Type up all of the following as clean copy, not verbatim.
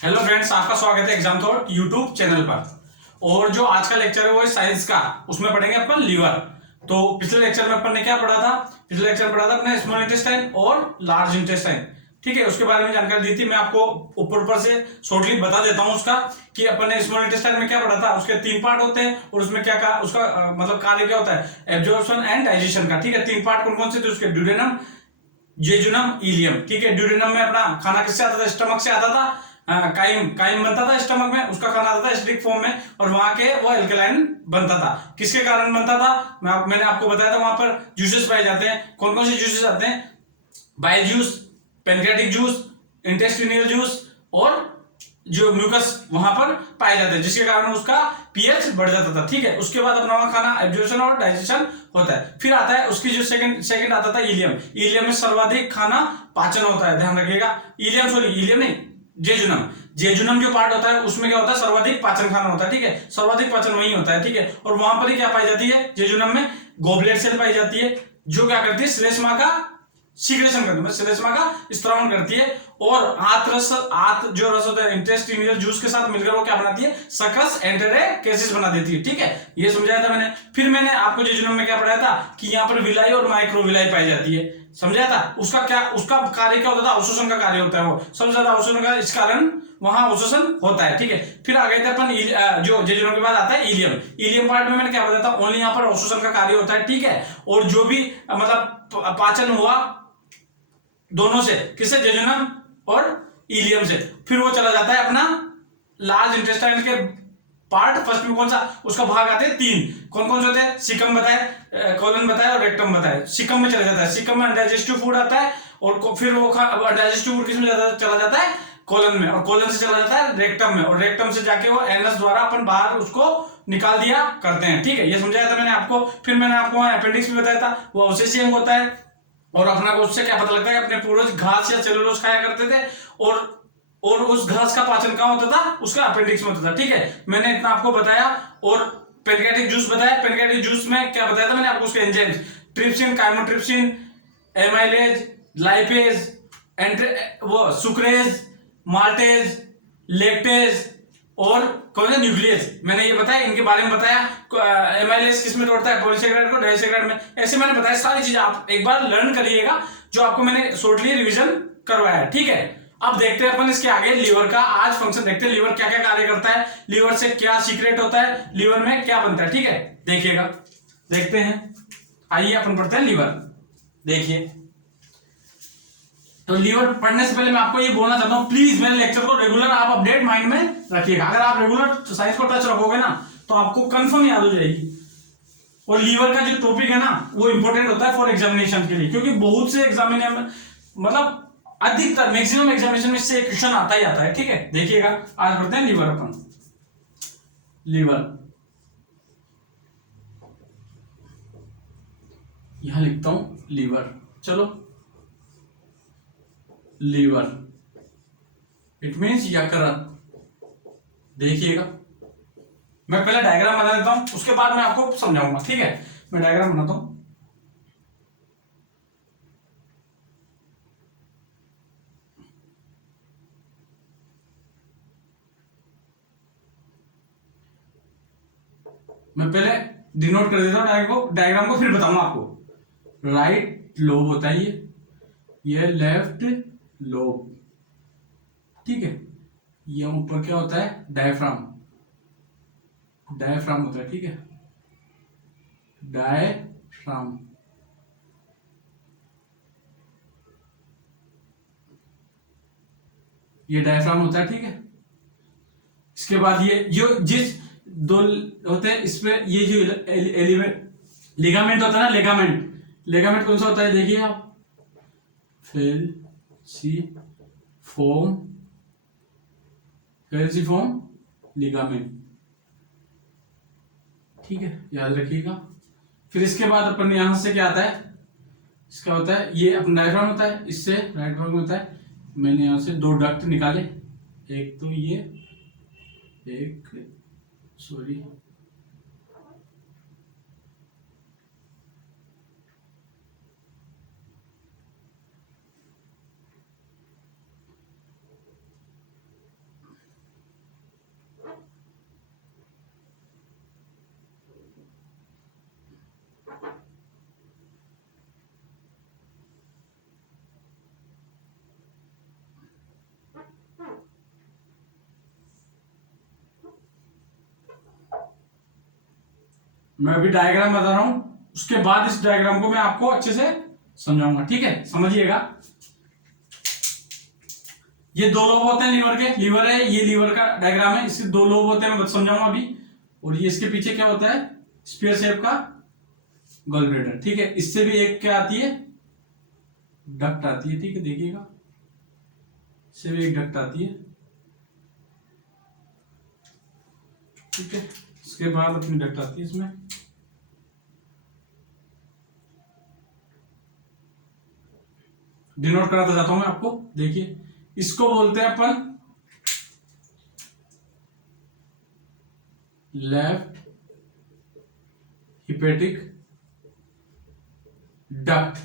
Hello friends, आपका स्वागत है एग्जाम थॉट यूट्यूब चैनल पर। और जो आज का लेक्चर है वो है साइंस का। उसमें पढ़ेंगे अपन लीवर। तो पिछले लेक्चर में अपन ने क्या पढ़ा था? पिछले लेक्चर में पढ़ा था अपने स्मॉल इंटेस्टाइन और लार्ज इंटेस्टाइन। ठीक है, उसके बारे में जानकारी दी थी। मैं आपको ऊपर ऊपर से शॉर्टली बता देता हूँ उसका कि अपन ने स्मॉल इंटेस्टाइन में क्या पढ़ा था। उसके 3 पार्ट होते हैं और उसमें क्या उसका मतलब कार्य क्या होता है, एब्जॉर्प्शन एंड डाइजेशन का। ठीक है, 3 पार्ट कौन कौन से थे उसके? Duodenum, jejunum, ileum. ठीक है, ड्यूडेनम में अपना खाना किससे आता था? स्टमक से आता था। काइम काइम बनता था स्टमक में, उसका खाना आता था एसिडिक फॉर्म में, और वहां के वो एल्कलाइन बनता था। किसके कारण बनता था? मैंने आपको बताया था वहां पर जूसेस पाए जाते हैं। कौन कौन से जूसेस आते हैं? Bile juice, pancreatic juice, intestinal juice और जो म्यूकस वहां पर पाए जाते हैं, जिसके कारण उसका पीएच बढ़ जाता था। ठीक है, उसके बाद अपना वहां खाना एब्जॉर्प्शन और डाइजेशन होता है। फिर आता है उसकी जो सेकंड आता था इलियम। इलियम में सर्वाधिक खाना पाचन होता है, ध्यान रखिएगा। इलियम नहीं, जेजुनम। जेजुनम जो पार्ट होता है उसमें क्या होता है? सर्वाधिक पाचन खाना होता है। ठीक है, सर्वाधिक पाचन वही होता है। ठीक है, और वहां पर ही क्या पाई जाती है? जेजुनम में गोबलेट सेल पाई जाती है, जो क्या करती है? श्लेष्मा का सीक्रेशन करती है, श्लेष्मा का स्त्रावन करती है। और आत जो रस होता है इंटेस्टिनियल जूस के साथ मिलकर वो क्या बनाती है? सकस एंटेरेकेसिस बना देती है। ठीक है, ये समझाया था मैंने। फिर मैंने आपको जेजुनम में क्या पढ़ाया था कि यहाँ पर विलाई और माइक्रोविलाई पाई जाती है, समझाया था। उसका कार्य क्या होता था? अवशोषण का कार्य होता है। वो सबसे ज्यादा अवशोषण का, इस कारण वहां अवशोषण होता है। ठीक है, फिर आ गए थे अपन जो जेजुनम के बाद आता है इलियम। इलियम पार्ट में मैंने क्या बताया था? ओनली यहाँ पर अवशोषण का कार्य होता है। ठीक है, और जो भी मतलब पाचन हुआ दोनों से, किससे? जेजुनम और इलियम से। फिर वो चला जाता है अपना लार्ज इंटेस्टाइन के पार्ट। फर्स्ट में कौन सा उसका भाग आते हैं? 3। कौन कौन से होते हैं? सिकम बताए, कोलन बताए और रेक्टम बताए। सिकम में चला जाता है, सिकम में अनडाइजेस्टिव फूड आता है। और फिर वो अनडाइजेस्टिव फूड किसमें चला जाता है? कोलन में, और कोलन से चला जाता है रेक्टम में, और रेक्टम से जाके वो एनस द्वारा अपन बाहर उसको निकाल दिया करते हैं। ठीक है, ये समझाया था मैंने आपको। फिर मैंने आपको अपेंडिक्स भी बताया था, वो अवशेषीय अंग होता है। और अपना को उससे क्या पता लगता है? अपने पूर्वज घास या सेलुलोज खाया करते थे, और उस घास का पाचन कहां होता था? उसका अपेंडिक्स में होता था। ठीक है, मैंने इतना आपको बताया। और पेनक्रियाटिक जूस बताया। पेनक्रियाटिक जूस में क्या बताया था मैंने आपको? उसके enzymes, trypsin, chymotrypsin, amylase, lipase, वो सुक्रेज, माल्टेज, लेक्टेज और कौन सा? न्यूक्लियस। मैंने ये बताया, इनके बारे में बताया। एमाइलेज किस में तोड़ता है? पॉलीसेकेराइड को डाइसेकेराइड में। ऐसे मैंने बताया सारी चीजें, आप एक बार लर्न करिएगा जो आपको मैंने शॉर्टली रिवीजन करवाया है। ठीक है, अब देखते हैं अपन इसके आगे लीवर का आज फंक्शन देखते हैं। लीवर क्या क्या कार्य करता है, लीवर से क्या सीक्रेट होता है, लीवर में क्या बनता है। ठीक है, देखिएगा, देखते हैं। आइए अपन पढ़ते हैं लीवर। देखिए, तो लीवर पढ़ने से पहले मैं आपको ये बोलना चाहता हूं, प्लीज मेरे लेक्चर को रेगुलर आप अपडेट माइंड में रखिएगा। अगर आप रेगुलर साइंस को टच रखोगे ना तो आपको कंफर्म याद हो जाएगी। और लीवर का जो टॉपिक है ना वो इंपॉर्टेंट होता है फॉर एग्जामिनेशन के लिए, क्योंकि बहुत से एग्जामिनेशन मतलब अधिकतर मैक्सिमम एग्जामिनेशन में से क्वेश्चन आता ही आता है। ठीक है, देखिएगा, आज पढ़ते हैं लीवर अपन। लीवर, यहां लिखता हूं लीवर। चलो, लीवर इट मीन्स यकृत। देखिएगा, मैं पहले डायग्राम बना देता हूं, उसके बाद मैं आपको समझाऊंगा। ठीक है, मैं डायग्राम बनाता हूं। मैं पहले डिनोट कर देता हूं डायग्राम को, फिर बताऊंगा आपको। राइट लोब होता है ये लेफ्ट लोब। ठीक है, ये ऊपर क्या होता है? डायफ्राम। डायफ्राम होता है। ठीक है, डायफ्राम। ये डायफ्राम होता है। ठीक है, इसके बाद ये जो जिस दो होते हैं इसमें ये जो एलिमेंट लिगामेंट होता है ना, लिगामेंट। लिगामेंट कौन सा होता है? देखिए आप, फेल्सिफॉर्म, फेल्सिफॉर्म लिगामेंट। ठीक है, याद रखिएगा। फिर इसके बाद अपन यहां से क्या आता है? इसका होता है ये अपना डायफ्राम होता है, इससे राइट भाग में होता है। मैंने यहां से 2 डक्ट निकाले, एक तो ये, एक सॉरी मैं अभी डायग्राम बता रहा हूं, उसके बाद इस डायग्राम को मैं आपको अच्छे से समझाऊंगा, ठीक है, समझिएगा। ये दो लोब होते हैं लीवर के, लीवर है, ये लीवर का डायग्राम है, इसके दो लोब होते हैं, मैं समझाऊंगा अभी। और ये इसके पीछे क्या होता है, स्फीयर शेप का गॉल ब्लैडर, ठीक है। इससे भी एक क्या आती है, डक्ट आती है, ठीक है, देखिएगा, इससे भी एक डक्ट आती है, ठीक है। इसके बाद अपनी डक्ट आती है इसमें, डिनोट कराता जाता हूं मैं आपको, देखिए, इसको बोलते हैं अपन लेफ्ट हिपेटिक डक्ट,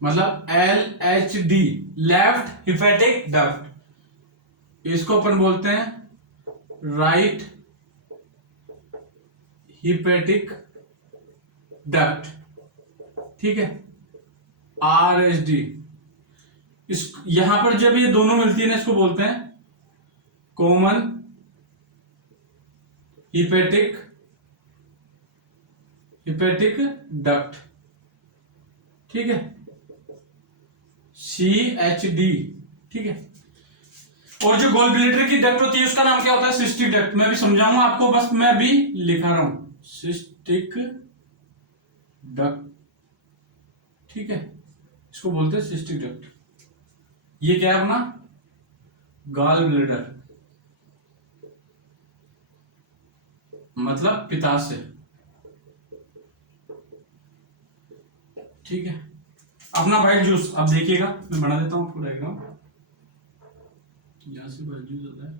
मतलब LHD, लेफ्ट हिपेटिक डक्ट। इसको अपन बोलते हैं राइट हिपेटिक डक्ट, ठीक है, RHD। इस यहां पर जब ये दोनों मिलती है ना, इसको बोलते हैं कॉमन हिपेटिक डक्ट, ठीक है, CHD, ठीक है। और जो गोल ब्लैडर की डक्ट होती है उसका नाम क्या होता है, सिस्टिक डक्ट। मैं भी समझाऊंगा आपको, बस मैं अभी लिखा रहा हूं, सिस्टिक डक्ट, ठीक है, इसको बोलते हैं सिस्टिक डक्ट। ये क्या है अपना गॉल ब्लैडर, मतलब पित्ताशय, ठीक है। अपना वाइट जूस आप देखिएगा, मैं बना देता हूं आपको डायग्राम, यहां से वाइट जूस आता है,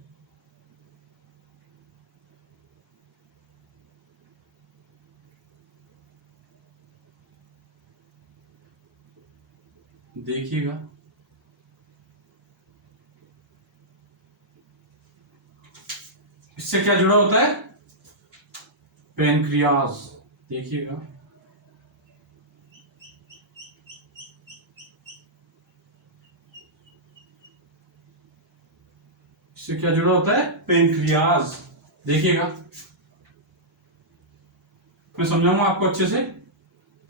देखिएगा, इससे क्या जुड़ा होता है, पेनक्रियाज, देखिएगा, इससे क्या जुड़ा होता है, पेनक्रियाज, देखिएगा, मैं समझाऊंगा आपको अच्छे से,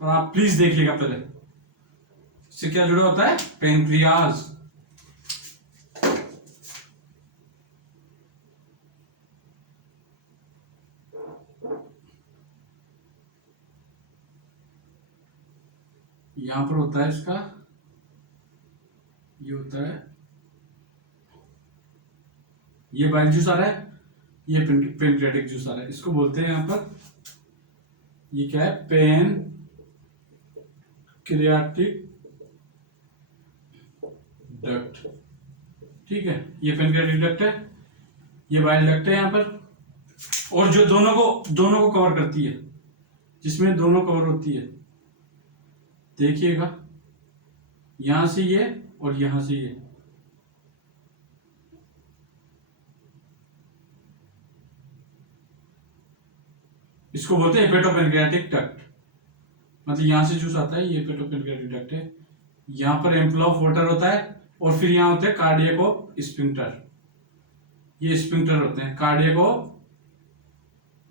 और आप प्लीज देखिएगा पहले, इससे क्या जुड़ा होता है, पेनक्रियाज। यहां पर होता है इसका, ये होता है, ये बाइल जूस आ रहा है, ये पेनक्रियाटिक जूस आ रहा है, इसको बोलते हैं यहां पर, ये क्या है, पेनक्रियाटिक डक्ट, ठीक है, ये पेनक्रियाटिक डक्ट है, ये बाइल डक्ट है यहां पर, और जो दोनों को कवर करती है, जिसमें दोनों कवर होती है, देखिएगा, यहां से ये और यहां से ये, इसको बोलते हैं हेपेटोपेनक्रियाटिक डक्ट, मतलब यहां से जूस आता है, ये हेपेटोपेनक्रियाटिक डक्ट है। यहां पर एम्पल ऑफ वाटर होता है, और फिर यहां होते हैं कार्डियको स्पिंक्टर, ये स्पिंक्टर होते हैं, कार्डियको,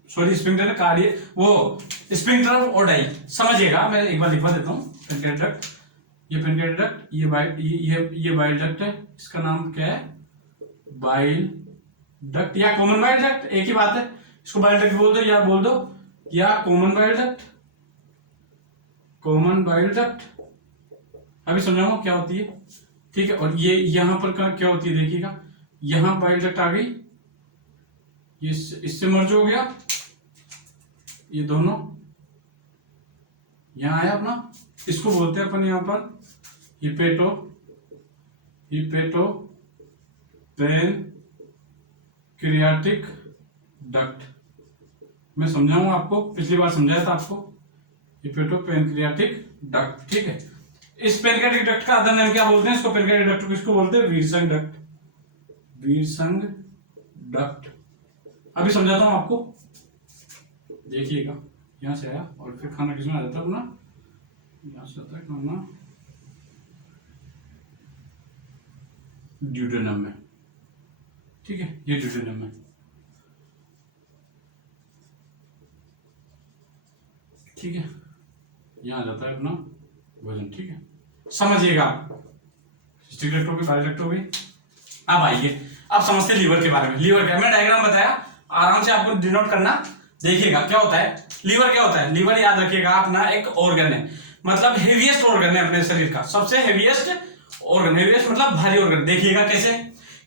सॉरी स्पिंक्टर कार्डिय, वो स्पिंक्टर ऑफ ओडाई, समझिएगा, मैं एक बार लिखवा देता हूं, पेनक्रियाटिक डक्ट, ये पेनक्रियाटिक डक्ट, ये बाइल डक्ट है, इसका नाम क्या है, बाइल डक्ट या कॉमन बाइल डक्ट, एक ही बात है, इसको बाइल डक्ट बोल दो या बोल दो या common bile duct, common bile duct, अभी समझाऊंगा क्या होती है, ठीक है। और ये यहां पर क्या होती है, देखिएगा, यहां बाइल डक्ट आ गई, ये इससे मर्ज हो गया, ये दोनों यहां आया अपना, इसको बोलते हैं अपन यहां पर हिपेटो पेनक्रियाटिक डक्ट। मैं समझाऊंगा आपको, पिछली बार समझाया था आपको, हिपेटो पेनक्रियाटिक डक्ट, ठीक है। इस पेनक्रियाटिक डक्ट का अदर नेम क्या बोलते हैं, इसको पेनक्रियाटिक डक्ट को किसको बोलते हैं, वीरसंग डक्ट, वीरसंग डक्ट। अभी समझाता हूं आपको, देखिएगा, यहां से आया और फिर खाना किसमें आ जाता है अपना, यहां से आता है खाना ड्यूडेनम में, ठीक है, ये ड्यूडेनम है, ठीक है, यहाँ आ जाता है अपना भोजन, ठीक है, समझिएगा आप सिस्टिक डक्ट होगी, बाइल डक्ट होगी। अब आइए, अब समझते हैं लीवर के बारे में। लीवर क्या, मैं डायग्राम बताया, आराम से आपको डिनोट करना, देखिएगा क्या होता है। लीवर क्या होता है, लीवर याद रखिएगा अपना एक ऑर्गन है, मतलब हेवीएस्ट ऑर्गन है अपने शरीर का, सबसे हेवीएस्ट ऑर्गन, हेवीएस्ट मतलब भारी ऑर्गन। देखिएगा कैसे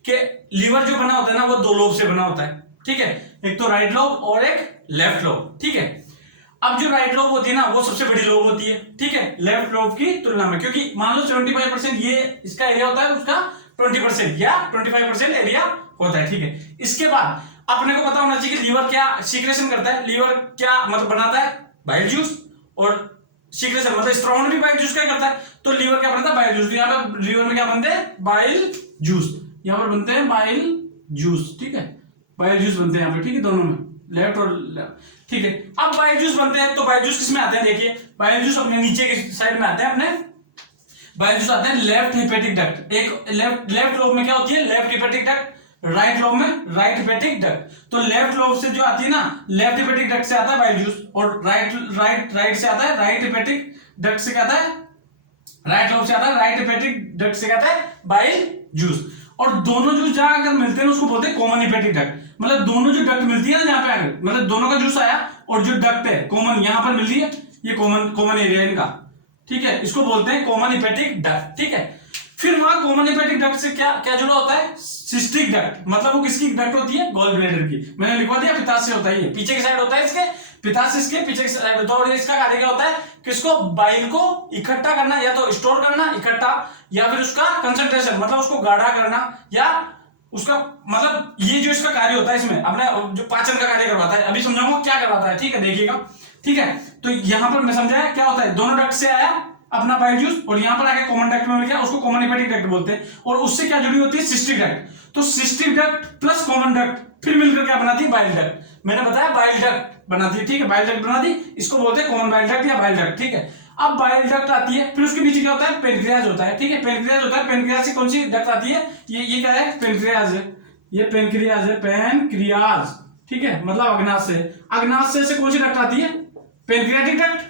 कि लीवर जो बना होता है ना वो दो लोब से बना होता है, ठीक है, एक तो राइट लोब और एक लेफ्ट लोब, ठीक है। अब जो राइट लोब होती है ना वो सबसे बड़ी लोब होती है, ठीक है, लेफ्ट लोब की तुलना में, क्योंकि मान लो 75% ये इसका एरिया होता है, उसका 20% या 25% एरिया होता है, ठीक है। इसके बाद अपने को पता होना चाहिए कि लीवर क्या सीक्रेशन करता है, लीवर क्या मतलब बनाता है, बाइल जूस, और सीक्रेशन मतलब स्ट्रॉन्ग भी बाइल जूस क्या करता है, तो लीवर क्या बनता है, बाइल जूस। यहाँ पे लीवर में क्या बनते हैं, बाइल जूस, यहाँ पर बनते हैं बाइल जूस, ठीक है, बाइल जूस बनते हैं यहाँ पे, ठीक है, दोनों में, लेफ्ट और लेफ्ट, ठीक है। अब बाइल जूस बनते हैं तो बाइल जूस किसमें आते हैं, देखिए बाइल जूस अपने नीचे की साइड में आते हैं, अपने बाइल जूस आते हैं लेफ्ट हेपेटिक डक्ट। एक लेफ्ट लोब में क्या होती है, left hepatic duct, right lobe में राइट हेपेटिक डक्ट। तो लेफ्ट लोब से जो आती है ना, लेफ्ट हेपेटिक डक्ट से आता है बाइल जूस, और राइट से आता है राइट हेपेटिक डक्ट से क्या आता है, राइट लोब से आता है राइट हेपेटिक डक्ट से क्या आता है, बाइल जूस। और दोनों जूस जहां अगर मिलते हैं उसको बोलते हैं कॉमन हेपेटिक डक्ट, मतलब दोनों जो डक्ट मिलती है ना जहां पे आगे, मतलब दोनों का जूस आया और जो डक्ट है कॉमन यहां पर मिल रही है, ये कॉमन एरिया इनका, ठीक है, इसको बोलते हैं कॉमन हेपेटिक डक्ट, ठीक है। फिर वहां कॉमन हेपेटिक डक्ट से क्या क्या जुड़ा होता है, सिस्टिक डक्ट, मतलब वो किसकी डक्ट होती है, गॉल ब्लैडर की। मैंने लिखवा दिया पित्ताशय होता है, ये पीछे की साइड होता है इसके, पित्ताशय इसके पीछे की साइड होता है, और इसका कार्य क्या होता है, किसको, बाइल को इकट्ठा करना, या तो स्टोर करना इकट्ठा, या फिर उसका कंसंट्रेशन मतलब उसको गाढ़ा करना, या उसका मतलब ये जो इसका कार्य होता है इसमें अपने जो पाचन का कार्य करवाता है। अभी समझाऊंगा क्या करवाता है, ठीक है, देखिएगा, ठीक है। तो यहां पर मैं समझाया क्या होता है, दोनों डक्ट से आया अपना बाइल जूस, और यहां पर आके कॉमन डक्ट में मिल गया, उसको कॉमन हेपेटिक डक्ट बोलते हैं, और उससे क्या जुड़ी होती है, सिस्टिक डक्ट। तो cystic duct plus common duct फिर मिलकर क्या बनाती है, बाइल डक्ट। मैंने बताया बाइल डक्ट बनाती है, ठीक है, बाइल डक्ट बना दी, इसको बोलते हैं कॉमन बाइल डक्ट या बाइल डक्ट, ठीक है। अब बाइल डक्ट आती है, फिर उसके नीचे क्या होता है, पेनक्रियाज होता है, ठीक है, पेनक्रियाज होता है। पेनक्रियाज से कौन सी डक्ट आती है, ये क्या है, पेनक्रियाज है, ये पेनक्रियाज है, पेनक्रियाज, ठीक है, मतलब अग्नाशय, अग्नाशय से कौन सी डक्ट आती है, पेनक्रियाटिक डक्ट,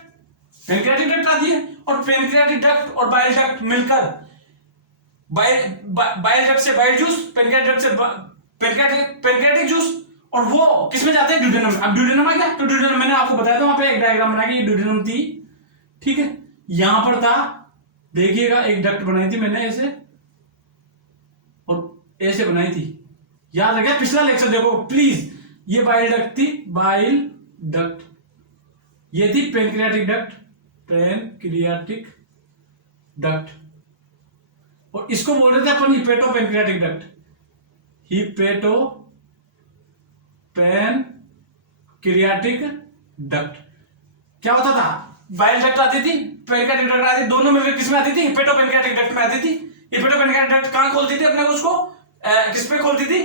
पेनक्रियाटिक डक्ट आती है। और पेनक्रियाटिक डक्ट और बाइल डक्ट मिलकर बाइल डक्ट से बाइल जूस, पेनक्रियाटिक डक्ट से पेनक्रियाटिक जूस, और वो किसमें जाते हैं, ड्यूडेनम। अब ड्यूडेनम आ गया, तो ड्यूडेनम मैंने आपको बताया था, वहां पे एक डायग्राम बना के ये ड्यूडेनम थी, ठीक है, यहां पर था, देखिएगा एक डक्ट बनाई थी मैंने ऐसे, और ऐसे बनाई थी, याद रखिए पिछला लेक्चर देखो प्लीज। ये बाइल डक्ट थी, बाइल डक्ट, ये थी पेनक्रियाटिक डक्ट, पेनक्रियाटिक डक्ट, और इसको बोल रहे थे अपन hepato pancreatic duct, hepato pancreatic duct. क्या होता था, बाइल डक्ट आती थी, पेनक्रियाटिक डक्ट आती थी, दोनों में किस में आती थी, हिपेटो पेनक्रियाटिक डक्ट में आती थी। हिपेटो पेनक्रियाटिक डक्ट कहां खोलती थी अपने को, उसको किस पे खोलती थी,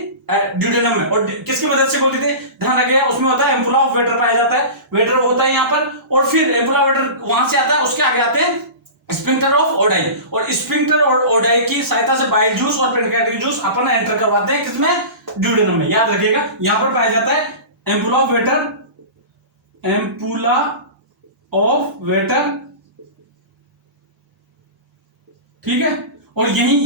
ड्यूडेनम में, और किसकी मदद से खोलती थी, ध्यान रखिएगा, उसमें होता है एम्पुला ऑफ वेटर पाया जाता है, वेटर होता है यहाँ पर, और फिर एम्पुला वेटर वहां से आता है, उसके आगे आते हैं स्फिंक्टर ऑफ ओडाई, और स्फिंक्टर और ओडाई की सहायता से बाइल जूस और पेनक्रियाटिक जूस अपन एंटर करवाते हैं किसमें, ड्यूडेनम में। याद रखिएगा यहां पर पाया जाता है ampulla of waiter, ampulla of waiter, ठीक है, और यही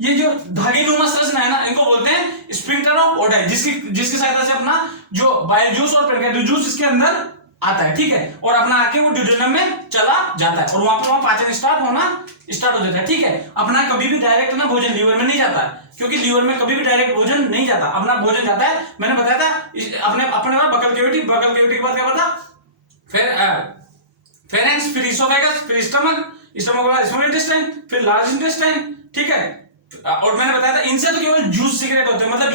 ये जो धागे नुमा संरचना है ना, इनको बोलते हैं स्फिंक्टर ऑफ ओडाई, जिसकी सहायता से अपना जो बाइल जूस और पेनक्रियाटिक जूस इसके अंदर आता है, ठीक है, और अपना आके वो ड्यूडेनम में चला जाता है, और वहां पाचन स्टार्ट हो जाता है, ठीक है। अपना कभी भी डायरेक्ट ना भोजन लीवर में नहीं जाता है, क्योंकि लीवर में कभी भी डायरेक्ट भोजन नहीं जाता, अपना भोजन जाता है, मैंने बताया था अपने बकल केविटी के बाद क्या पता, फेरेंक्स, फिर इसोफेगस, फिर स्टमक के बाद स्मॉल इंटेस्टाइन, फिर लार्ज इंटेस्टाइन, ठीक है। और मैंने बताया था इनसे तो केवल जूस सीक्रेट होते हैं, मतलब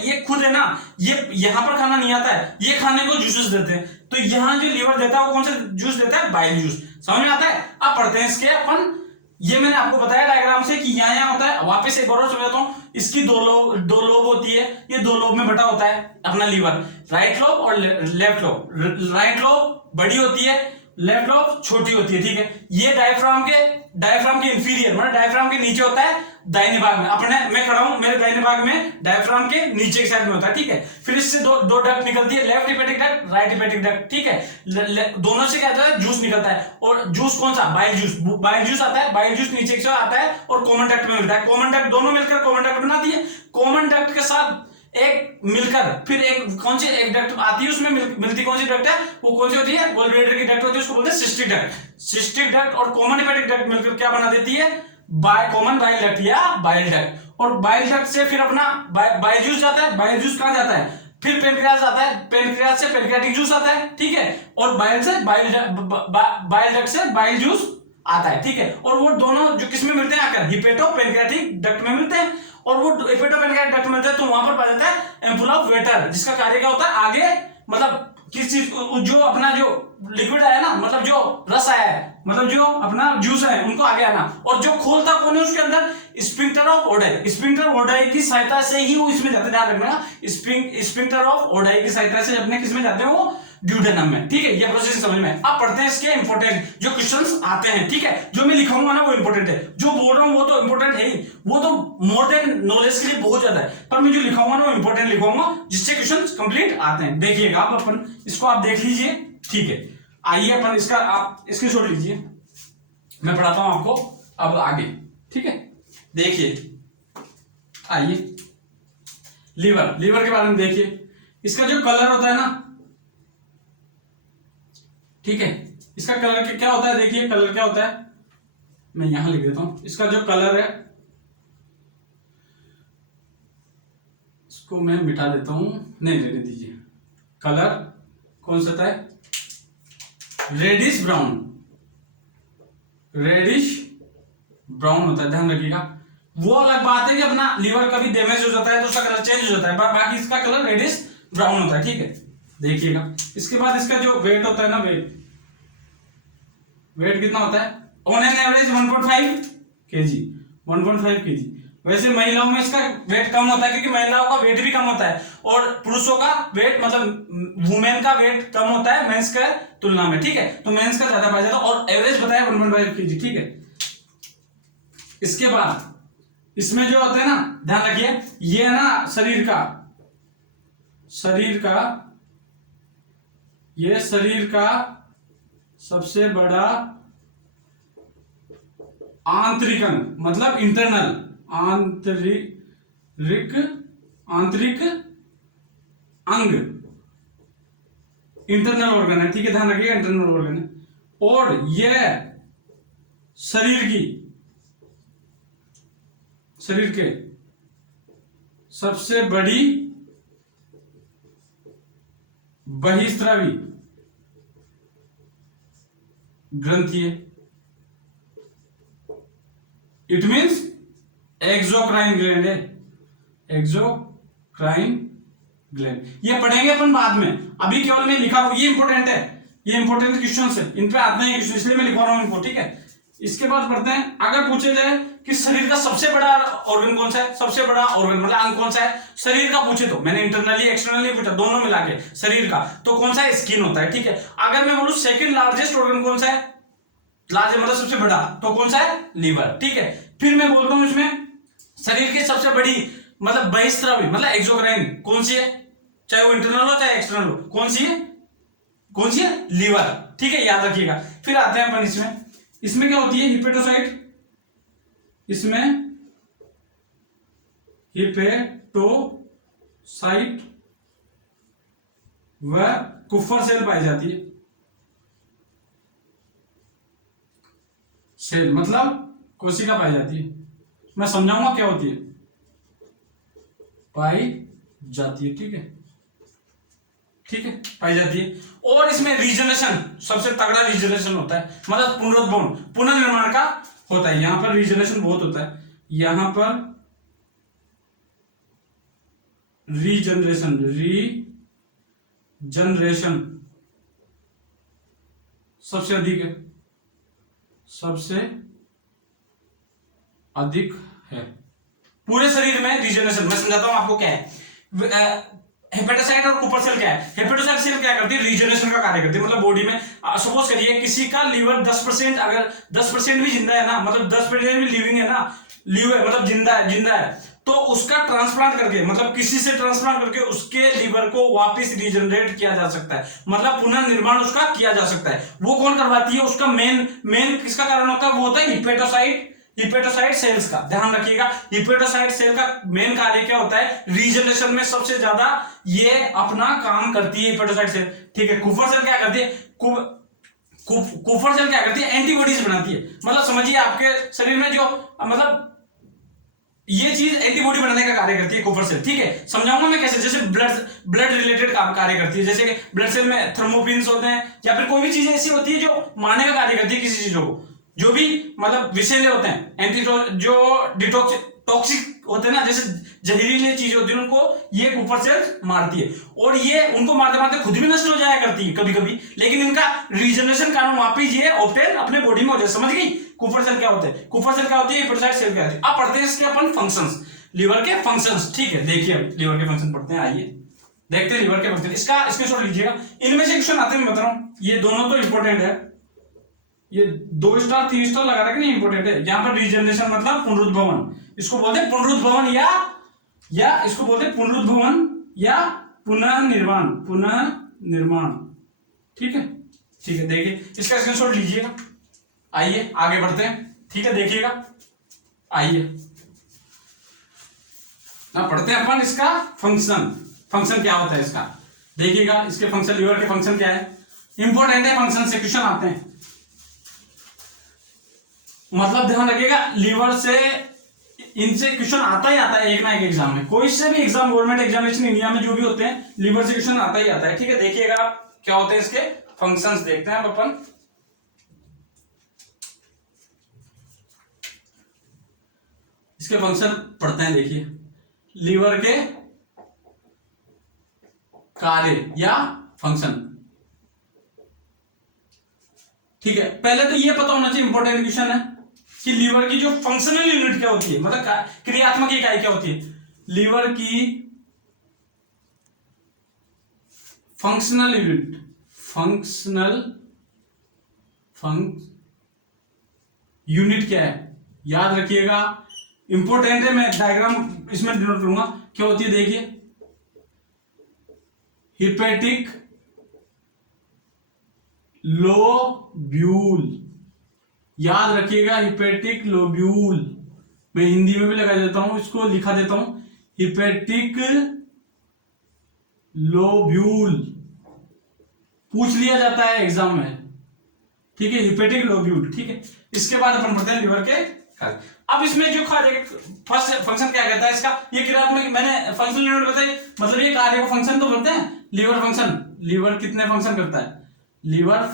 ये खुद है ना, ये यहां पर खाना नहीं आता है, ये खाने को जूसेस देते हैं। तो यहां जो लीवर देता है वो कौन सा जूस देता है, बाइल जूस। समझ में आता है, अब पढ़ते हैं इसके अपन। ये मैंने आपको बताया डायग्राम से कि यहाँ होता है, वापस एक बार समझाता हूं, इसकी दो लोब होती है, ये दो लोब में बटा होता है अपना लीवर, राइट लोब और लेफ्ट लोब। राइट लोब बड़ी होती है, लेफ्ट लोब छोटी होती है, ठीक है। ये डायफ्राम के डायफ्राम के इंफीरियर मतलब डायफ्राम के नीचे होता है दाहिने भाग में। अपने मैं खड़ा हूं, मेरे दाहिने भाग में डायफ्राम के नीचे की साइड में होता है, ठीक है। फिर इससे दो डक्ट निकलती है, left hepatic duct, right hepatic duct, ठीक है। दोनों से क्या होता है, जूस निकलता है। और जूस कौन सा, बाइल जूस, बाइल जूस आता है, बाइल जूस नीचे से आता है और कॉमन डक्ट में मिलता है। कॉमन डक्ट दोनों मिलकर कॉमन डक्ट बनाती है। कॉमन डक्ट के साथ एक मिलकर फिर एक कौन सी एक डक्ट आती है, उसमें मिलती कौन सी डक्ट है, वो कौन सी होती है, गोल ब्लैडर की डक्ट होती है, उसको बोलते हैं सिस्टिक डक्ट। सिस्टिक डक्ट और कॉमन हेपेटिक डक्ट मिलकर क्या बना देती है, कॉमन बाइल डक्ट या बाइल डक्ट। और बाइल डक्ट से फिर अपना बाइल जूस जाता है। बाइल जूस कहां जाता है, फिर पेनक्रियास आता है, पेनक्रियास से पेनक्रियाटिक जूस आता है, ठीक है। और बाइल से बाइल डक्ट से बाइल जूस आता है, ठीक है। और वो दोनों जो किस में मिलते हैं, आकर हिपेटो पेनक्रियाटिक डक्ट में मिलते हैं। और वो हिपेटो पेनक्रियाटिक डक्ट में मिलते हैं, तो वहां पर पाया जाता है एम्पुला ऑफ वेटर, जिसका कार्य क्या होता है, आगे मतलब किस चीज जो अपना जो लिक्विड आया ना, मतलब जो रस आया है, मतलब जो अपना जूस है, उनको आगे आना। और जो खोलता कौन है उसके अंदर, sphincter of Oddi. Sphincter ODI की सहायता से ही वो इसमें जाते, ध्यान रखना, स्फिंक्टर ऑफ ओडाई की सहायता से अपने किसमें जाते हैं, वो ड्यूडेनम में, ठीक है। ये प्रोसेस समझ में। अब पढ़ते हैं इसके इंपॉर्टेंट जो क्वेश्चंस आते हैं, ठीक है। जो मैं लिखाऊंगा ना वो इंपॉर्टेंट है, जो बोल रहा हूं वो तो इंपॉर्टेंट है ही, वो तो मोर देन नॉलेज के लिए बहुत ज्यादा है, पर मैं जो लिखाऊंगा ना वो इंपॉर्टेंट लिखाऊंगा, जिससे क्वेश्चंस कंप्लीट आते हैं। देखिएगा आप, अपन इसको आप देख लीजिए, ठीक है। आइए अपन इसका आप इसके छोड़ लीजिए, मैं पढ़ाता हूं आपको अब आगे, ठीक है। देखिए, आइए लीवर, लीवर के बारे में देखिए। इसका जो कलर होता है ना, ठीक है, इसका कलर क्या होता है, देखिए कलर क्या होता है, मैं यहां लिख देता हूं। इसका जो कलर है, इसको मैं मिटा देता हूं, नहीं रहने दीजिए। कलर कौन सा होता है, रेडिश ब्राउन, रेडिश ब्राउन होता है, ध्यान रखिएगा। वो अलग बात है कि अपना लीवर कभी डैमेज हो जाता है तो उसका कलर चेंज हो जाता है, बाकी इसका कलर रेडिश ब्राउन होता है, ठीक है। देखिएगा, इसके बाद इसका जो वेट होता है ना, वेट कितना होता है, on an average 1.5 KG, 1.5 KG. वैसे महिलाओं में इसका वेट कम होता है, क्योंकि महिलाओं का वेट भी कम होता है, और पुरुषों का वेट मतलब वुमेन का वेट कम होता है मेंस के तुलना में, ठीक है। तो मेंस का ज्यादा पाया जाता है, और एवरेज बताया 1.5 केजी, ठीक है। इसके बाद इसमें जो होता है ना, ध्यान रखिए, ये है ना शरीर का ये शरीर का सबसे बड़ा आंतरिक अंग, मतलब इंटरनल आंतरिक अंग, इंटरनल ऑर्गन है, ठीक है, ध्यान रखिएगा, इंटरनल ऑर्गन है। और यह शरीर के सबसे बड़ी बहिस्रावी ग्रंथि है। इट मीन्स एक्सोक्राइन ग्लैंड है, एक्सोक्राइन ग्लैंड। ये पढ़ेंगे अपन बाद में, अभी केवल मैं लिखा हूं, ये इंपॉर्टेंट है, ये इंपॉर्टेंट क्वेश्चन है, इन पे आते हैं क्वेश्चन, इसलिए मैं लिखवा रहा हूं इनको, ठीक है। इसके बाद पढ़ते हैं, अगर पूछे जाए कि शरीर का सबसे बड़ा ऑर्गन कौन सा है, सबसे बड़ा ऑर्गन मतलब अंग कौन सा है शरीर का, पूछे तो मैंने इंटरनली एक्सटर्नली पूछा, दोनों मिला के शरीर का, तो कौन सा है, स्किन होता है, ठीक है। अगर मैं बोलूं सेकंड लार्जेस्ट ऑर्गन कौन सा है, लार्ज मतलब सबसे बड़ा, तो कौन सा है, लीवर, ठीक है। फिर मैं बोलता हूं इसमें शरीर की सबसे बड़ी मतलब बहिस्रावी मतलब एक्सोक्राइन कौन सी है, चाहे वो इंटरनल हो चाहे एक्सटर्नल हो, कौन सी है, लीवर, ठीक है, याद रखिएगा। फिर आते हैं अपन इसमें क्या होती है, हिपेटोसाइट, इसमें हिपेटोसाइट व कुफर सेल पाई जाती है। सेल मतलब कोशिका पाई जाती है, मैं समझाऊंगा क्या होती है, पाई जाती है, ठीक है, पाई जाती है। और इसमें रीजनरेशन सबसे तगड़ा रीजनरेशन होता है, मतलब पुनर्निर्माण का होता है, यहां पर रीजनरेशन बहुत होता है, यहां पर रीजनरेशन सबसे अधिक है पूरे शरीर में। रीजनरेशन मैं समझाता हूं आपको क्या है। हेपेटोसाइट और कुपर सेल क्या है? हेपेटोसाइट सेल क्या करती है? रीजनरेशन का कार्य करती है। मतलब बॉडी में सपोज करिए किसी का लीवर 10%, अगर 10% भी जिंदा है ना, मतलब 10% भी लिविंग है ना, लीवर मतलब जिंदा है, तो उसका ट्रांसप्लांट करके, मतलब किसी से ट्रांसप्लांट करके उसके लीवर को वापस रीजनरेट किया जा सकता है, मतलब पुनर्निर्माण उसका किया जा सकता है। वो कौन करवाती है? उसका मेन किसका कारण होता है? वो होता है हिपेटोसाइट सेल्स का। ध्यान रखिएगा, हिपेटोसाइट सेल का मेन कार्य क्या होता है? रीजनरेशन में सबसे ज्यादा ये अपना काम करती है हिपेटोसाइट सेल। ठीक है। कुपर सेल क्या करती है? कुपर सेल क्या करती है? एंटीबॉडीज बनाती है। मतलब समझिए आपके शरीर में जो मतलब ये चीज एंटीबॉडी बनाने का कार्य करती है कुपर सेल। ठीक है, समझाऊंगा मैं कैसे। जैसे ब्लड रिलेटेड काम कार्य करती है, जैसे ब्लड सेल में थर्मोफिल्स होते हैं, या फिर कोई भी चीज ऐसी होती है जो मारने का कार्य करती है किसी चीजों को, जो भी मतलब विषैले होते हैं, जो टॉक्सिक होते हैं ना, जैसे जहरीली चीज होती है, उनको ये कुपर सेल मारती है। और ये उनको मारते मारते खुद भी नष्ट हो जाया करती है कभी कभी, लेकिन इनका रीजनरेशन कारण वापिस ये ऑब्टेन अपने बॉडी में हो जाए। समझ गई? कुपर सेल क्या होते हैं? कुपर सेल क्या होती है? हिपेटोसाइट सेल क्या होती है? अब पढ़ते हैं इसके अपन फंक्शंस, लीवर के फंक्शंस। ठीक है, देखिए अब लीवर के फंक्शन पढ़ते हैं। आइए देखते हैं लीवर के फंक्शन। इसका स्क्रीनशॉट लीजिएगा। इनमें से क्वेश्चन आते हैं, मैं बता रहा हूं, ये दोनों तो इंपॉर्टेंट है, ये 2 स्टार 3 स्टार लगा रखे नहीं, इंपॉर्टेंट है। यहां पर रीजनरेशन मतलब पुनरुद्भवन, इसको बोलते हैं पुनरुद्भवन, या इसको बोलते हैं पुनरुद्भवन या पुनर्निर्माण। ठीक है, ठीक है, देखिए इसका स्क्रीनशॉट लीजिएगा। आइए आगे बढ़ते हैं। ठीक है, देखिएगा, आइए ना पढ़ते हैं अपन इसका फंक्शन क्या होता है इसका। देखिएगा इसके फंक्शन, लीवर के फंक्शन क्या है, इंपॉर्टेंट है, फंक्शन से क्वेश्चन आते हैं। मतलब ध्यान रखिएगा, लीवर से इनसे क्वेश्चन आता ही आता है एक ना एक एग्जाम में, कोई से भी एग्जाम, गवर्नमेंट एग्जामिनेशन इंडिया में जो भी होते हैं, लीवर से क्वेश्चन आता ही आता है। ठीक है, देखिएगा क्या होते हैं इसके फंक्शंस, देखते हैं अब अपन। इसके फंक्शन पढ़ते हैं। देखिए लीवर के कार्य या फंक्शन। ठीक है, पहले तो ये पता होना चाहिए, इंपॉर्टेंट क्वेश्चन है कि लीवर की जो फंक्शनल यूनिट क्या होती है, मतलब क्रियात्मक इकाई क्या होती है। लीवर की फंक्शनल यूनिट, यूनिट क्या है, याद रखिएगा, इंपॉर्टेंट है। मैं डायग्राम इसमें डिनोट करूंगा, क्या होती है देखिए, हिपेटिक लोब्यूल, याद रखिएगा, हिपेटिक लोब्यूल। मैं हिंदी में भी लगा देता हूं, इसको लिखा देता हूं, हिपेटिक लोब्यूल, पूछ लिया जाता है एग्जाम में। ठीक है, हिपेटिक लोब्यूल। ठीक है, इसके बाद अपन पढ़ते हैं लीवर के कार्य। अब इसमें जो फर्स्ट फंक्शन क्या कहता है इसका, ये क्रियात्मक, मैंने फंक्शनल यूनिट बताई, मतलब ये कार्य को फंक्शन तो बोलते हैं। लीवर फंक्शन, लीवर कितने फंक्शन करता है, लीवर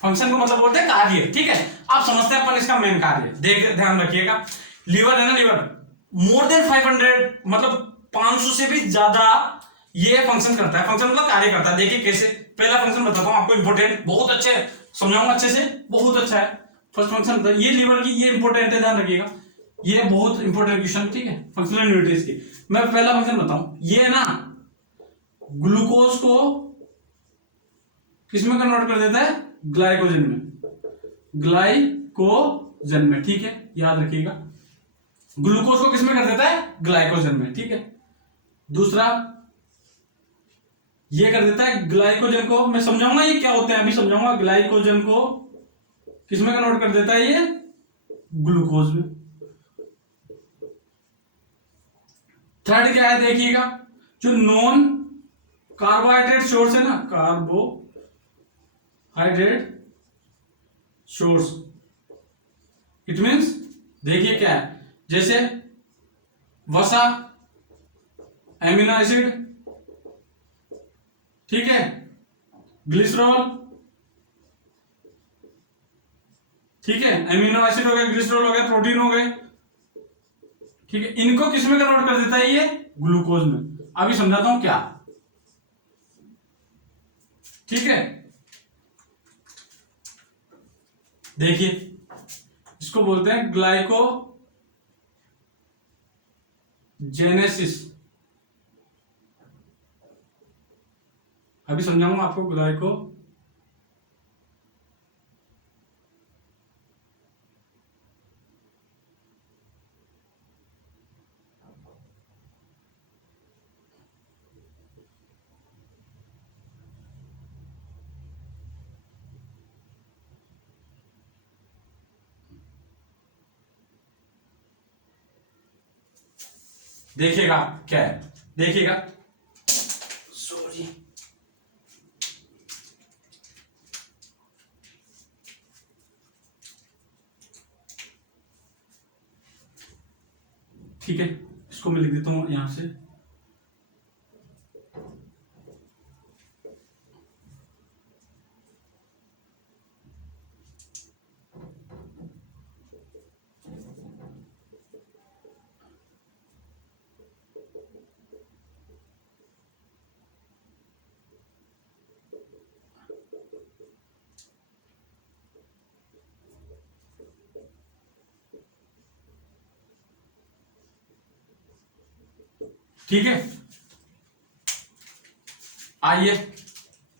फंक्शन को मतलब बोलते हैं कार्य। ठीक है, आप समझते हैं अपन इसका मेन कार्य, ध्यान रखिएगा। लीवर है ना, लीवर मोर देन 500, मतलब 500 से भी ज्यादा ये फंक्शन करता है। फंक्शन मतलब कार्य करता है। देखिए कैसे, पहला फंक्शन बताता हूं आपको, इंपॉर्टेंट, बहुत अच्छे समझाऊंगा, अच्छे से, बहुत अच्छा है। फर्स्ट फंक्शन ये लीवर की, ये इंपॉर्टेंट है, ध्यान रखिएगा, ये बहुत इंपॉर्टेंट क्वेश्चन। ठीक है, फंक्शनल यूनिट की मैं पहला फंक्शन बताऊं, ये ना ग्लूकोज को किसमें कन्वर्ट कर देता है, ग्लाइकोजन में। ठीक है, याद रखिएगा, ग्लूकोज को किसमें कर देता है, ग्लाइकोजन में। ठीक है, दूसरा ये कर देता है ग्लाइकोजन को, मैं समझाऊंगा ये क्या होते हैं, अभी समझाऊंगा। ग्लाइकोजन को किसमें कन्वर्ट कर देता है, ये ग्लूकोज में। थर्ड क्या है देखिएगा, जो नॉन कार्बोहाइड्रेट सोर्स है ना, कार्बोहाइड्रेट सोर्स, इट मीन्स देखिए क्या है, जैसे वसा, एमिनो एसिड, ठीक है, ग्लिसरॉल, ठीक है, एमिनो एसिड हो गए, ग्लिसरॉल हो गए, प्रोटीन हो गए। ठीक है, इनको किस में कन्वर्ट कर देता है, ये ग्लूकोज में। अभी समझाता हूं क्या। ठीक है, देखिए इसको बोलते हैं जेनेसिस, अभी समझाऊंगा आपको ग्लाइको देखिएगा क्या है, देखिएगा, सॉरी, ठीक है, इसको मैं लिख देता हूं यहां से। ठीक है, आइए,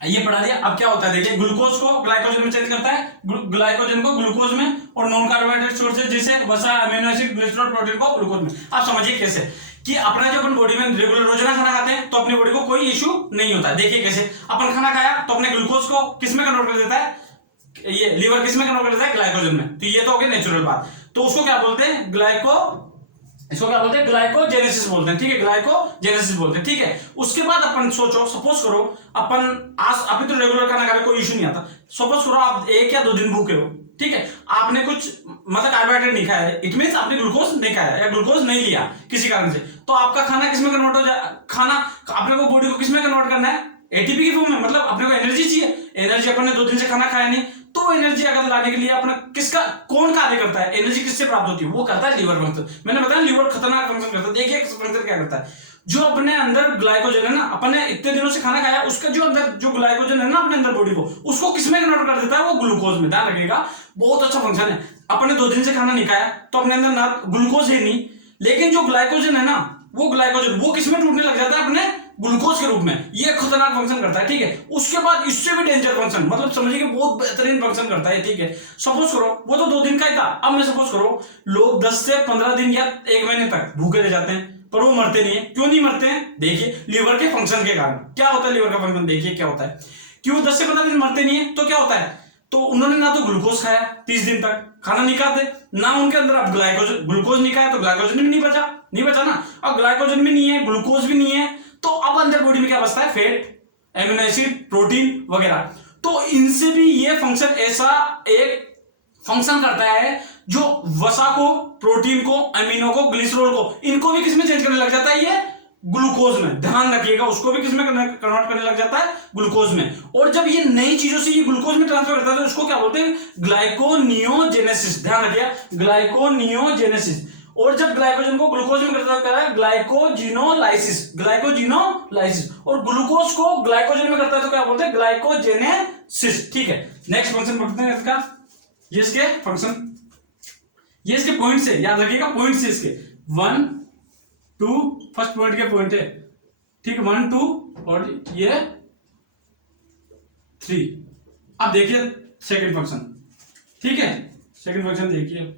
ये पढ़ा दिया। अब क्या होता है देखिए, ग्लूकोज को ग्लाइकोजन में चेंज करता है, ग्लाइकोजन को ग्लूकोज में, और नॉन कार्बोहाइड्रेट सोर्सेज जैसे वसा, अमीनो एसिड, ग्लिसरॉल, प्रोटीन को ग्लूकोज में। आप समझिए कैसे कि अपना जो अपन बॉडी में रेगुलर रोजाना खाना खाते हैं तो अपनी बॉडी को कोई इश्यू नहीं होता है। देखिए कैसे, अपन खाना खाया तो अपने ग्लूकोज को किस में कन्वर्ट कर देता है, ये लीवर किस में कन्वर्ट कर देता है, ग्लाइकोजन में। तो ये तो हो गया नेचुरल बात। तो उसको क्या बोलते हैं, इसको क्या बोलते हैं, ग्लाइकोजेनेसिस बोलते हैं। ठीक है, ग्लाइकोजेनेसिस बोलते हैं। ठीक है, उसके बाद अपन सोचो, सपोज करो अपन आज अभी तो रेगुलर खाना खा रहे, कोई इशू नहीं आता। सपोज करो आप 1 या 2 दिन भूखे हो, ठीक है, आपने कुछ मतलब कार्बोहाइड्रेट नहीं खाया है, इट मींस आपने ग्लूकोज नहीं खाया या ग्लूकोज नहीं लिया किसी कारण से, तो आपका खाना किसमें कन्वर्ट हो जाए, खाना अपने को बॉडी को किसमें कन्वर्ट करना है, एटीपी की फॉर्म में। मतलब अपने को एनर्जी चाहिए, एनर्जी अपन ने 2 दिन से खाना खाया नहीं, तो एनर्जी अगर लाने के लिए अपना कौन कार्य करता है, एनर्जी किससे प्राप्त होती है, वो करता है लीवर फंक्शन। मैंने बताया लीवर खतरनाक फंक्शन करता है। देखिए फंक्शन क्या करता है, जो अपने अंदर ग्लाइकोजन है ना, अपने इतने दिनों से खाना खाया, उसका जो अंदर जो ग्लाइकोजन है ना अपने अंदर बॉडी को, उसको किसमें कन्वर्ट कर देता है, वो ग्लूकोज में। ध्यान रखिएगा, बहुत अच्छा फंक्शन है। अपने 2 दिन से खाना नहीं खाया तो अपने अंदर ना ग्लूकोज है नहीं, लेकिन जो ग्लाइकोजन है ना, वो ग्लाइकोजन वो किसमें टूटने लग जाता है, अपने ग्लूकोज के रूप में। ये खतरनाक फंक्शन करता है। ठीक है, उसके बाद इससे भी डेंजर फंक्शन, मतलब समझिए कि बहुत बेहतरीन फंक्शन करता है। ठीक है, सपोज करो वो तो 2 दिन का ही था, अब मैं सपोज करो लोग 10 से 15 दिन या 1 महीने तक भूखे रह जाते हैं, पर वो मरते नहीं है। क्यों नहीं मरते हैं, देखिए लीवर के फंक्शन के कारण। क्या होता है लीवर का फंक्शन, देखिए क्या होता है, क्यों 10 से 15 दिन मरते नहीं है, तो क्या होता है, तो उन्होंने ना तो ग्लूकोज खाया 30 दिन तक, खाना नहीं खाते ना, उनके अंदर अब ग्लूकोज नहीं खाया तो ग्लाइकोजन भी नहीं बचा ना। अब ग्लाइकोजन भी नहीं है, ग्लूकोज भी नहीं है, तो अब अंदर बॉडी में क्या बचता है, फैट, एमिनो एसिड, प्रोटीन वगैरह। तो इनसे भी ये फंक्शन ऐसा एक फंक्शन करता है जो वसा को, प्रोटीन को, अमीनो को, ग्लिसरॉल को, इनको भी किसमें चेंज करने लग जाता है, ये ग्लूकोज में। ध्यान रखिएगा, उसको भी किसमें कन्वर्ट करने लग जाता है, ग्लूकोज में। और जब ये नई चीजों से ये ग्लूकोज में ट्रांसफर करता है तो उसको क्या बोलते हैं, ग्लाइकोनियोजेनेसिस। ध्यान रखिएगा, ग्लाइकोनियोजेनेसिस। और जब ग्लाइकोजन को ग्लूकोज में करता है ग्लाइकोजिनोलाइसिस, और ग्लूकोज को ग्लाइकोजन में करता है तो क्या बोलते हैं, ग्लाइकोजेनेसिस। ठीक है, नेक्स्ट फंक्शन पढ़ते हैं इसका। ये इसके फंक्शन, ये इसके पॉइंट है, याद रखिएगा पॉइंट है इसके, 1 2 फर्स्ट पॉइंट के पॉइंट है। ठीक है, 1 2 और ये 3। अब देखिए सेकंड फंक्शन। ठीक है, सेकंड फंक्शन देखिए,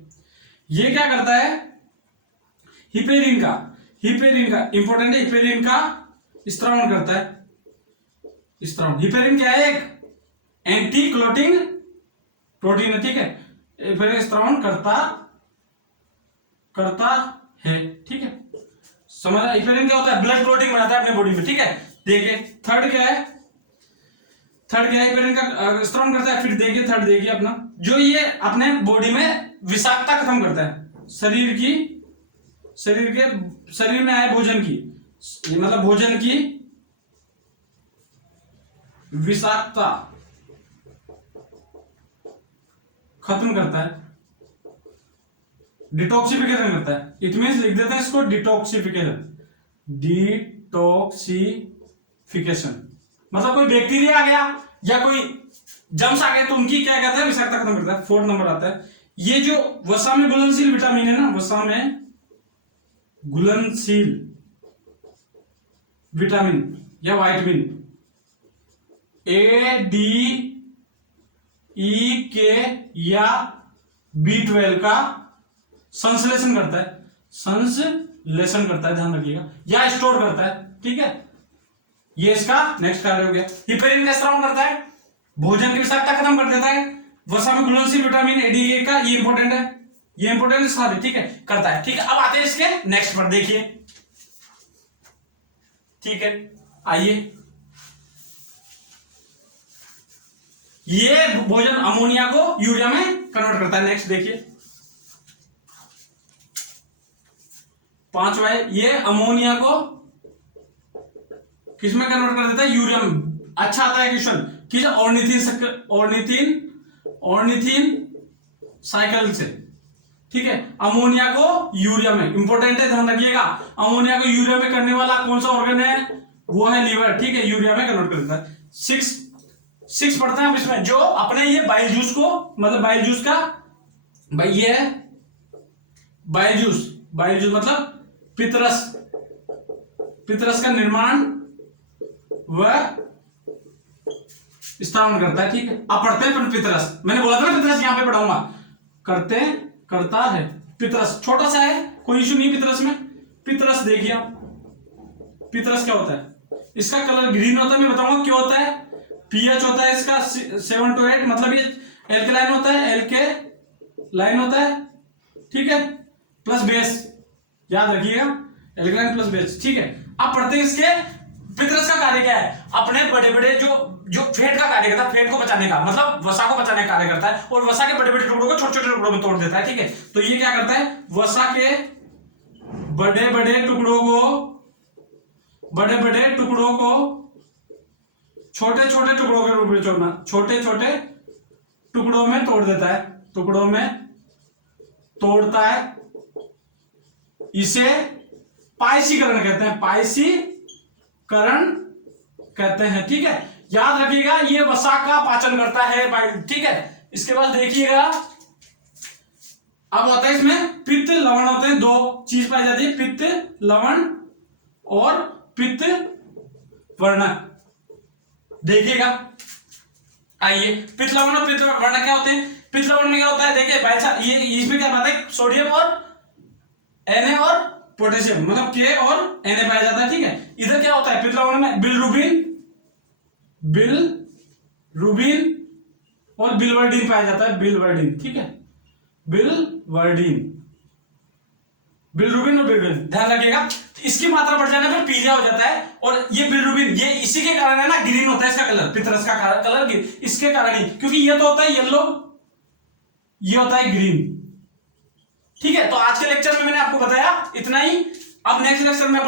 ये क्या करता है, हिपेरिन का इंपॉर्टेंट है, हिपेरिन का स्त्रावण करता है। स्त्रावण, हिपेरिन क्या है, एक एंटी क्लोटिंग प्रोटीन है। ठीक है, फिर स्त्रावण करता है। ठीक है, समझ रहा है, हिपेरिन क्या होता है, ब्लड क्लोटिंग बनाता है अपने बॉडी में। ठीक है, देखिए थर्ड क्या है, हिपेरिन का स्त्रावण करता है। फिर देखिए थर्ड, देखिए अपना जो ये अपने बॉडी में विषाक्तता खत्म करता है, शरीर में आए भोजन की, मतलब भोजन की विषाक्तता खत्म करता है, डिटॉक्सिफिकेशन करता है। इट मींस लिख देते हैं इसको डिटॉक्सिफिकेशन, मतलब कोई बैक्टीरिया आ गया या कोई जम्स आ गए तो उनकी क्या कहते हैं, विषाक्तता खत्म करता है। 4th नंबर आता है, ये जो वसा में घुलनशील विटामिन है ना, वसा में घुलनशील विटामिन या वाइटमिन ADE के या B12 का संश्लेषण करता है, संश्लेषण करता है, ध्यान रखिएगा, या स्टोर करता है। ठीक है, ये इसका नेक्स्ट कार्य हो गया। हिपेरिन का स्राव करता है, भोजन की विषाक्तता खत्म कर देता है, वसा में घुलनशील विटामिन ADE का, ये इंपॉर्टेंट है, ये इंपॉर्टेंट है सारे। ठीक है, करता है। ठीक है, अब आते हैं इसके नेक्स्ट पर, देखिए। ठीक है, आइए, ये भोजन अमोनिया को यूरिया में कन्वर्ट करता है। नेक्स्ट देखिए, पांचवा है, ये अमोनिया को किसमें कन्वर्ट कर देता है? यूरिया में। अच्छा आता है क्वेश्चन, किस ऑर्निथीन साइकिल से। ठीक है, अमोनिया को यूरिया में, इंपॉर्टेंट है, ध्यान रखिएगा। अमोनिया को यूरिया में करने वाला कौन सा ऑर्गन है? वो है लीवर। ठीक है, यूरिया में कन्वर्ट कर देता है। 6 पढ़ते हैं इसमें, जो अपने ये बाइल जूस को, मतलब बाइल जूस का, भाई ये है बाइल जूस मतलब पितरस का निर्माण व स्थापन करता है। ठीक है, आप पढ़ते हैं पितरस, मैंने बोला था ना पितरस, यहां पे पढ़ाऊंगा, करता है पितरस, छोटा सा है, कोई इशू नहीं पितरस में। पितरस देखिए आप, पितरस क्या होता है? इसका कलर ग्रीन होता है, मैं बताऊंगा क्यों होता है। पीएच होता है इसका 7 to 8, मतलब ये एल्केलाइन होता है, ठीक है, प्लस बेस, याद रखिएगा, एल्केलाइन प्लस बेस। ठीक है, अब पढ़ते हैं इसके पितरस का कार्य क्या है। अपने बड़े बड़े जो फेट का कार्य करता है, फेट को बचाने का, मतलब वसा को बचाने का कार्य करता है, और वसा के बड़े बड़े टुकड़ों को छोटे छोटे टुकड़ों में तोड़ देता है। ठीक है, तो ये क्या करता है? वसा के बड़े बड़े टुकड़ों को छोटे छोटे टुकड़ों के रूप में तोड़ना, छोटे छोटे टुकड़ों में तोड़ देता है, टुकड़ों में तोड़ता है। इसे पायसीकरण कहते हैं। ठीक है, याद रखिएगा, ये वसा का पाचन करता है। ठीक है, इसके बाद देखिएगा, अब आता है इसमें पित्त लवण होते हैं, 2 चीज पाई जाती है, पित्त लवण और पित्त वर्णक। देखिएगा, आइए, पित्त लवण और पित्त वर्णक क्या होते हैं? पित्त लवण में क्या होता है? देखिए भाई साहब, ये इसमें क्या बात है? सोडियम और Na और पोटेशियम, मतलब K और Na पाया जाता है। ठीक है, इधर क्या होता है? पित्त लवण में बिलरुबिन और बिलवर्डिन पाया जाता है, बिलवर्डिन। ठीक है, बिलरुबिन और बिलवर्डिन, ध्यान रखिएगा। इसकी मात्रा बढ़ जाने पर पीलिया हो जाता है, और ये बिलरुबिन, ये इसी के कारण है ना, ग्रीन होता है इसका कलर, पितरस का कलर ग्रीन, इसके कारण ही, क्योंकि ये तो होता है येलो, ये होता है ग्रीन। ठीक है, तो आज के लेक्चर में मैंने आपको बताया इतना ही। अब नेक्स्ट लेक्चर में